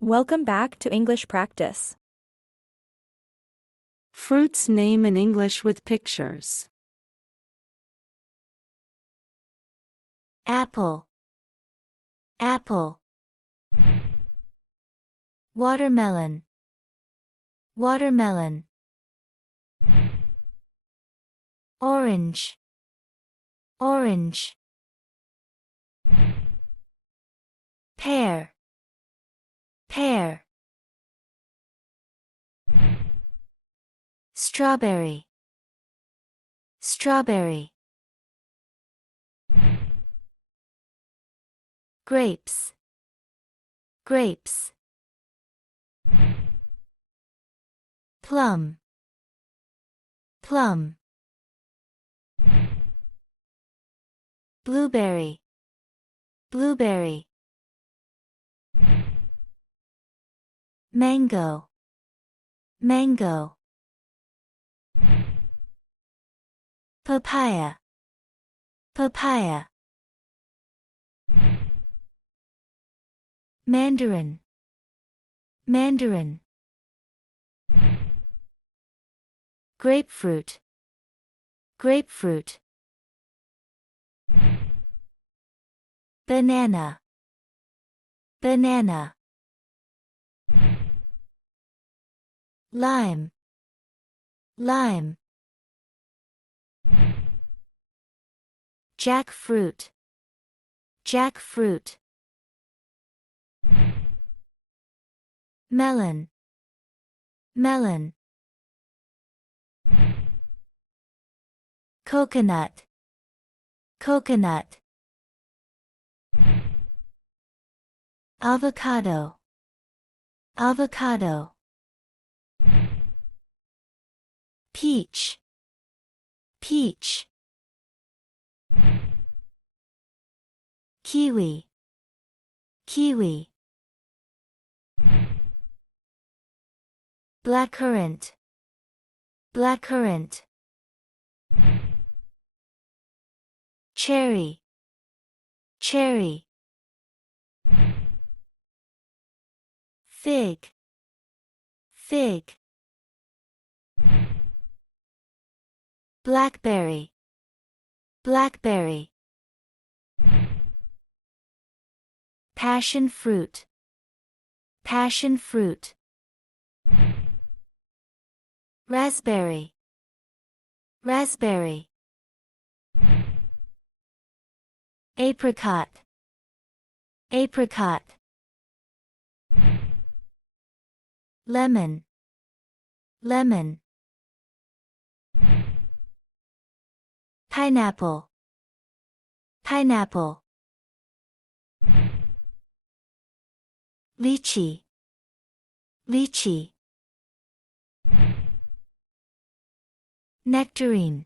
Welcome back to English Practice. Fruits name in English with pictures. Apple, apple. Watermelon, watermelon. Orange, orange. Pear, pear. Strawberry, strawberry. Grapes, grapes. Plum, plum. Blueberry, blueberry. Mango, mango. Papaya, papaya. Mandarin, mandarin. Grapefruit, grapefruit. Banana, banana. Lime, lime. Jackfruit, jackfruit. Melon, melon. Coconut, coconut. Avocado, avocado. Peach, peach. Kiwi, kiwi. Blackcurrant, blackcurrant. Cherry, cherry. Fig, fig. Blackberry, blackberry. Passion fruit, passion fruit. Raspberry, raspberry. Apricot, apricot. Lemon, lemon. Pineapple, pineapple. Lychee, lychee. Nectarine,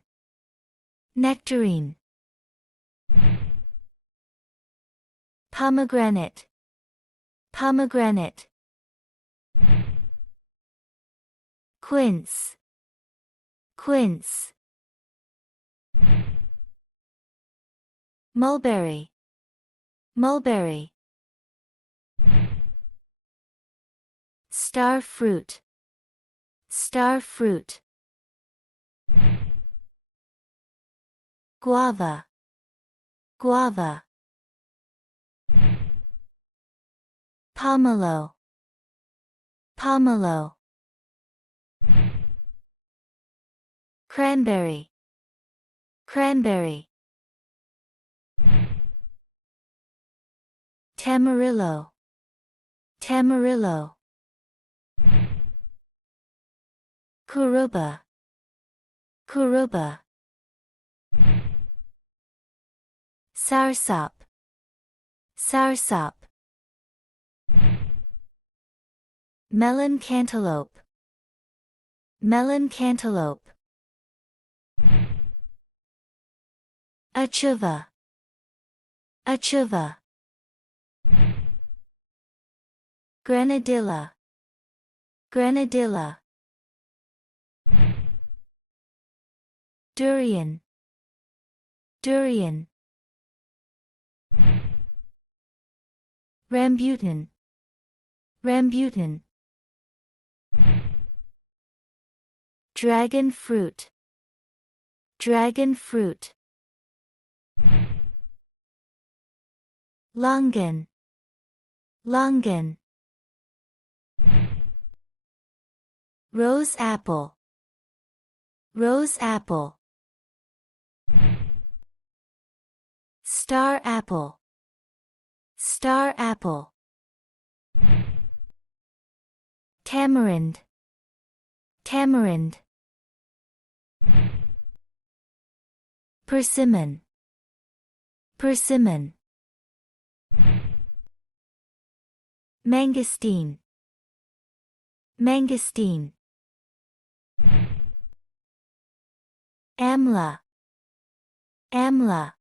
nectarine. Pomegranate, pomegranate. Quince, quince. Mulberry, mulberry. Star fruit, star fruit. Guava, guava. Pomelo, pomelo. Cranberry, cranberry. Tamarillo, tamarillo. Kuruba, kuruba. Soursop, soursop. Melon cantaloupe, melon cantaloupe. Achuva, achuva. Granadilla, granadilla. Durian, durian. Rambutan, rambutan, dragon fruit, dragon fruit, longan, longan, rose apple, rose apple, star apple, star apple, tamarind, tamarind, persimmon, persimmon, mangosteen, mangosteen, amla, amla,